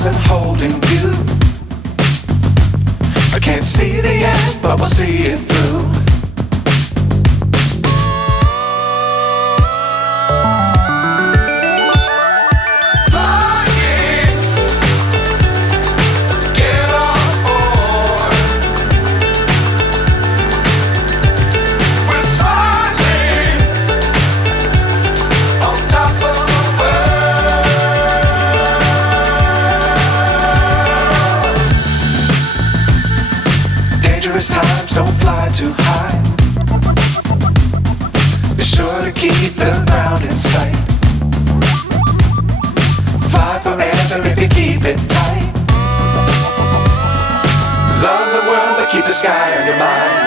stars and holding you. I can't see the end, but we'll see it through. Times don't fly too high. Be sure to keep the ground in sight. Fly forever if you keep it tight. Love the world but keep the sky on your mind.